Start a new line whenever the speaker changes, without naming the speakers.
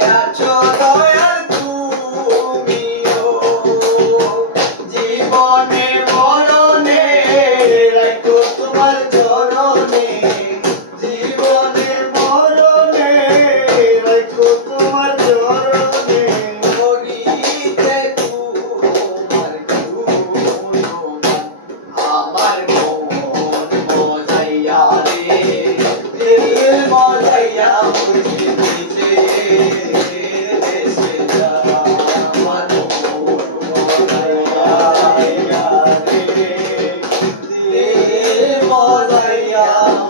got your love.
要